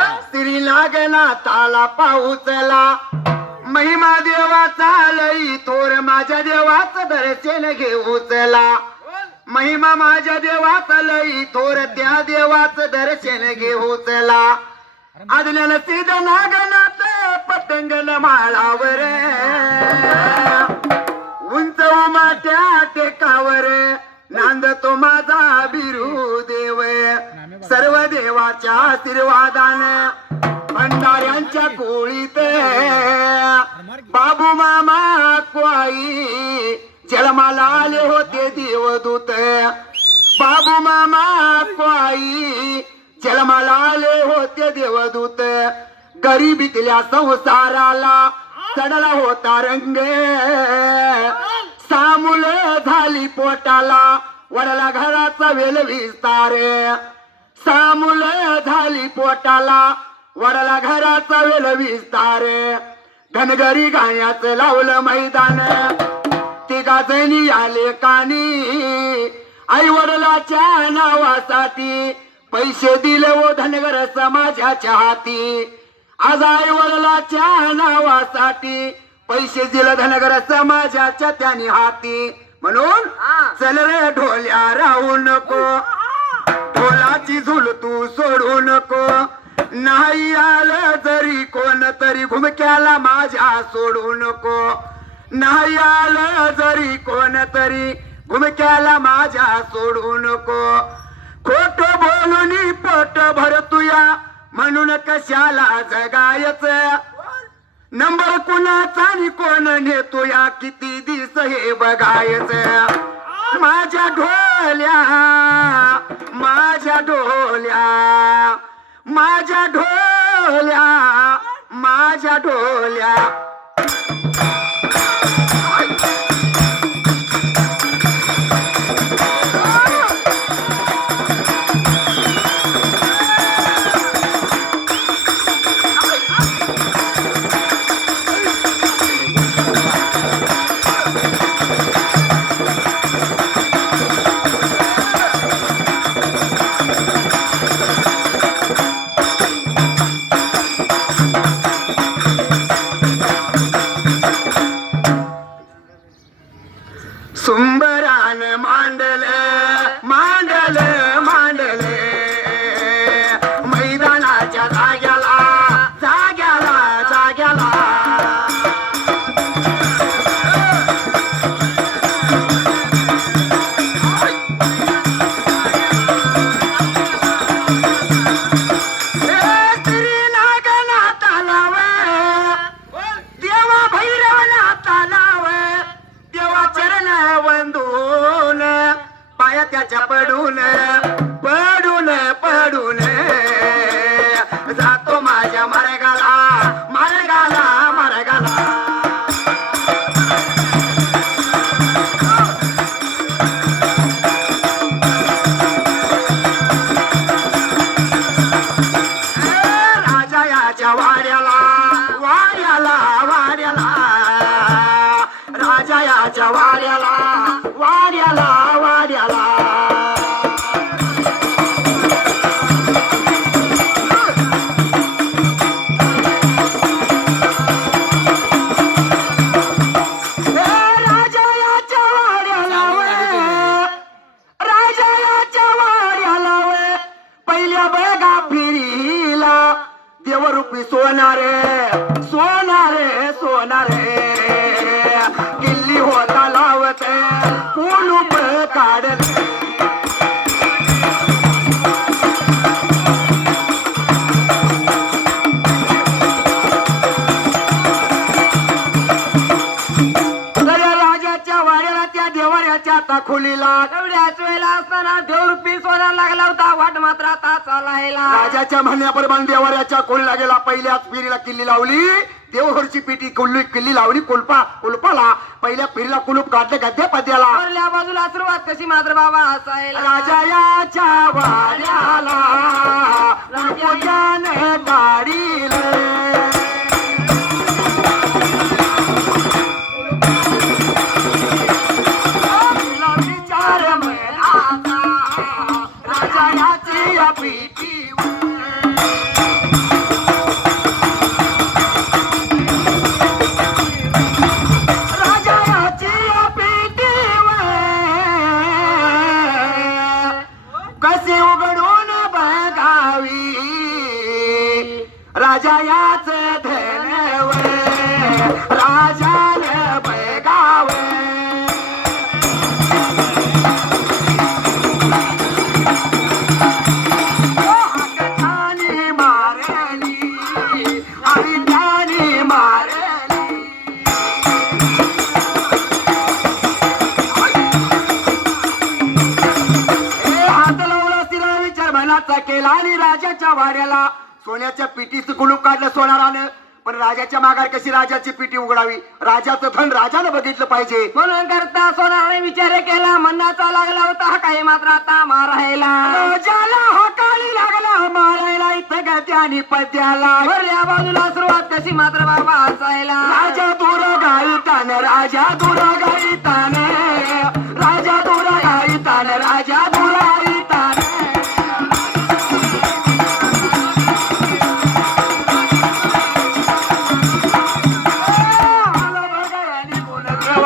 स्त्री लागना ताला पाऊचला. महिमा देवाचा लई थोर माझ्या देवाचं दर्शन घेऊ चला. महिमा माझ्या देवाचा लई थोर त्या देवाचं दर्शन घेऊ चला. आदल्याला सिद्ध नागनाथ पतंगन माळावर. उंच उमाट्या टेकावर. नांद तो माझा सर्व देवाच्या आशीर्वादान भंडाऱ्यांच्या कोळीत बाबू मामा क्वाई जलमाला आले होते देवदूत. बाबू मामा क्वाई जलमाला आले होते देवदूत. गरिबीतल्या संसाराला चढला होता रंग. सामुल झाली पोटाला वडला घराचा वेल विस्तार. सामुल झाली पोटाला. वडला घराचा वेल विस्तार. धनगरी गाण्याचं लावलं मैदान. तिघा जणी आले कानी. आई वडिलाच्या नावासाठी पैसे दिले ओ धनगर समाजाच्या हाती. आज आई वडिलाच्या नावासाठी पैसे दिले धनगर समाजाच्या त्याने हाती. म्हणून चल रे ढोल्या राहू नको. ढोलाची झुल तू सोडू नको. नाही आलं जरी कोण तरी घुमक्याला माझ्या सोडू नको. नाही आलं जरी कोण तरी घुमक्याला माझ्या सोडू नको. खोट बोलून पोट भरतुया म्हणून कशाला जगायच? नंबर कुणाचा आणि कोण नेतोया किती दिस हे बघायच? माझ्या ढोल्या माझ्या ढोल्या माझ्या ढोल्या माझ्या ढोल्या खोलीला तेवढ्याच वेळेला असताना देवरूपी सोना लागला होता. वाट मात्र आता चालायला. राजाच्या म्हणण्याप्रमाणे देवाऱ्याच्या खोलीला गेला. पहिल्याच पिढीला किल्ली लावली. देवघरची पिटी कुल्ली किल्ली लावली कुलपा कुलपाला. पहिल्या पिढीला कुलूप काढले गद्दे पद्याला. वरल्या बाजूला सुरुवात कशी मात्र बाबा हसायला राजा याच्या वाड्याला पूजाने गाडीले सोन्याच्या पिटीचं कुलूप काढलं सोनारानं पण राजाच्या माघार कशी राजाची पिटी उघडावी? राजाचं धन राजानं बघितलं पाहिजे. म्हणून करता सोनाराने विचार केला मनाचा लागला होता हा काही मात्र आता मारायला. राजाला हकाळी लागला मारायला इथं गत्यानी पद्याला. वरल्या बाजूला सुरुवात कशी मात्र बाबा हसायला राजा दूर गाईतान राजा दूर गाईतान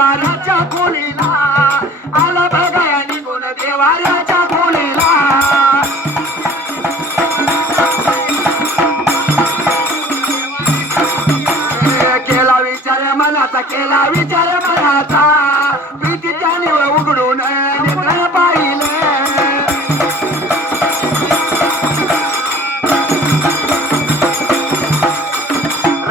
गुण खोलीला. आला बघा निघून गुण देवाऱ्याच्या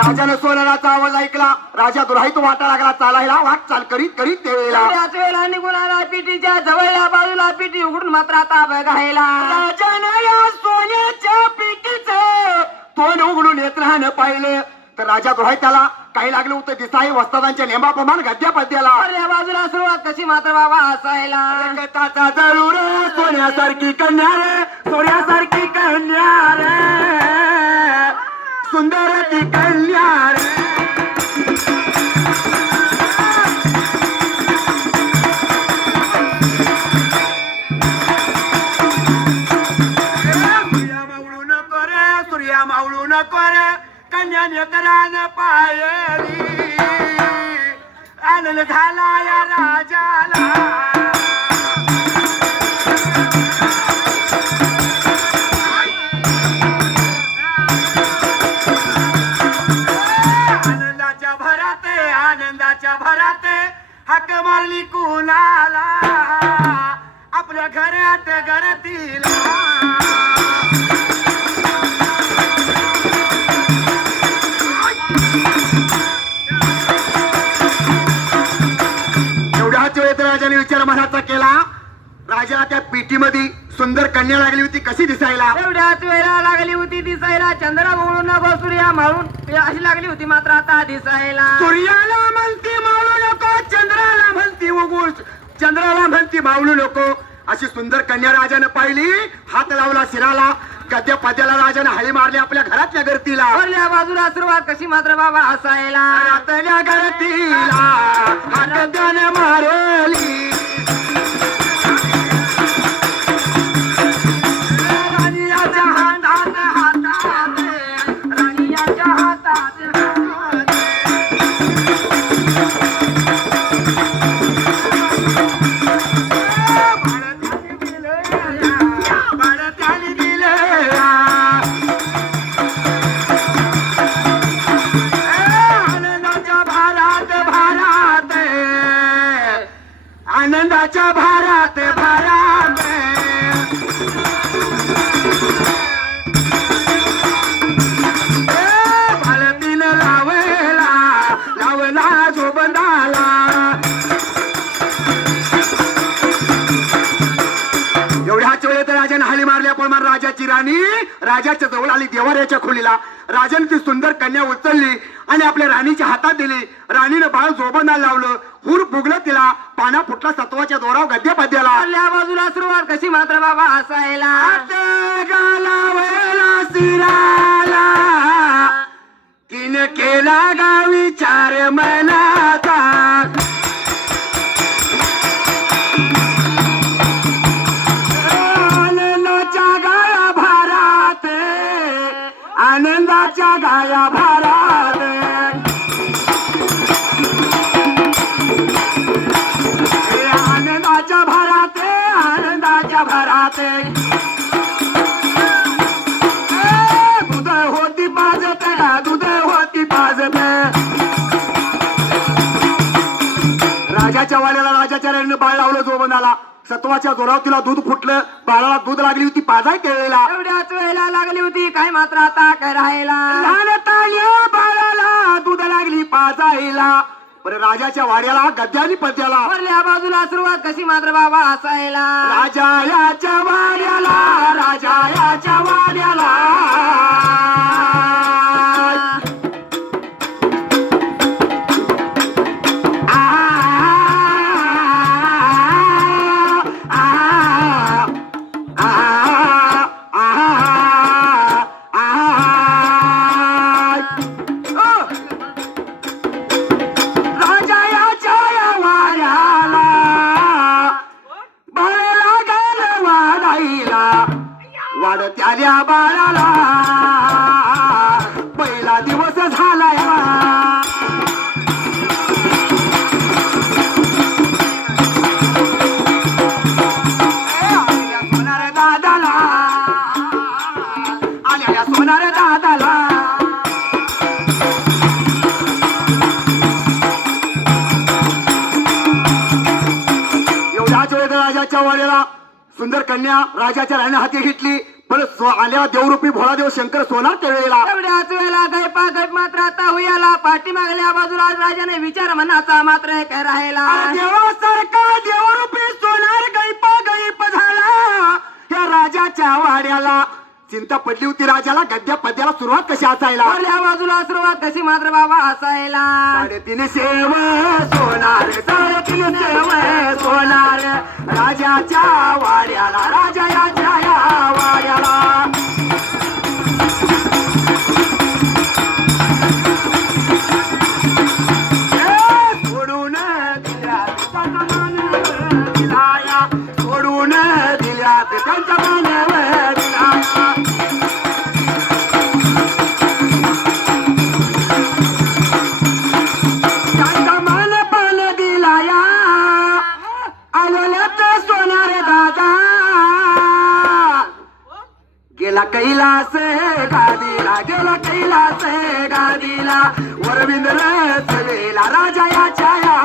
राजानं सोनाराचा आवाज ऐकला. राजा दुराहित वाटा लागला चालायला वाट चाल करीत करीत त्यावेळेला त्याच वेळेला निघून आला पिटीच्या जवळल्या बाजूला पिटी उघडून मात्र आता बघायला राजानं या सोन्याच्या पिटीचं तोंड उघडून येत राहणं पाहिलं. तर राजा दुराई त्याला काही लागलं होतं दिसाई वस्तादांच्या नेमाप्रमाण गद्या पद्याला. वरल्या बाजूला सुरुवात कशी मात्र बाबा हसायला रक्ताचा जरूर सोन्यासारखी कन्या रे सोन्यासारखी कन्या रे सुंदर ती कन्या मावळू मावळू आनंद झाला या राजाला. मारली कुणाला? आपल्या घरात घरातील विचार मनाचा केला. राजाला त्या पेटीमध्ये सुंदर कन्या लागली होती. कशी दिसायला? एवढ्याच वेळेला लागली होती दिसायला. चंद्र उघडून नको सूर्या माळून हे अशी लागली होती मात्र आता दिसायला. सूर्याला म्हणती. चंद्राला म्हणती उगूळ चंद्राला म्हणती मावळू नको अशी सुंदर कन्या राजानं पाहिली हात लावला शिराला गद्या पद्याला राजाने हळी मारली आपल्या घरातल्या गर्तीला वरल्या बाजूला सुरुवात कशी मात्र बाबा हसायला घरातल्या हात त्याने मारली. लावला जो बंदाला एवढ्याच वेळेत राजाने हाली मारल्या पण राजाची राणी राजाच्या जवळ आली देवाऱ्याच्या खोलीला. राजाने ती सुंदर कन्या उचलली आणि आपल्या राणीच्या हातात दिली. राणीनं बाळ जोबंदा लावलं हुर फुगलं तिला पाना फुटला सत्वाच्या दोराव गद्या पद्याला. बाजूला सुरुवात कशी मात्र बाबा हसायला विचार आनंदाच्या गाया भारात आनंदाच्या गाया भारात. आनंदाच्या भरात आनंदाच्या भरात. राणीनं बाळ लावलं जोबनाला. सत्वाच्या जोरावर तिला दूध फुटलं. बाळाला दूध लागली होती पाजाय केलेला. एवढ्याच वेळेला लागली होती. काय मात्र आता काय राहायला बाळाला दूध लागली पाजायला. बरं राजाच्या वाड्याला गद्यानी पद्याला. वरल्या बाजूला सुरुवात कशी मात्र बाबा असायला. राजा याच्या वाड्याला राजा याच्या वाड्याला. सुंदर कन्या राजाच्या राणी हाती घेतली. पण आल्या देवरूपी भोळादेव शंकर सोनार त्या वेळेला एवढ्याच वेळेला गैपा गैप मात्र आता हुयाला. पाठी मागल्या बाजूला राजाने विचार मनाचा मात्र काय राहायला देवासारखा देवरूपी सोनार गैप गैप झाला. या राजाच्या वाड्याला चिंता पडली होती राजाला गद्या पद्याला सुरुवात कशी असायला? वरल्या बाजूला सुरुवात कशी मात्र बाबा असायला? साडेतीन सेव सोनार साडेतीन सेव सोनार. राजाच्या वाड्याला राजा या वाड्याला. गेला कैलास गादीला गेला कैलास गादीला. वरविंद्र सवेला राजा या छाया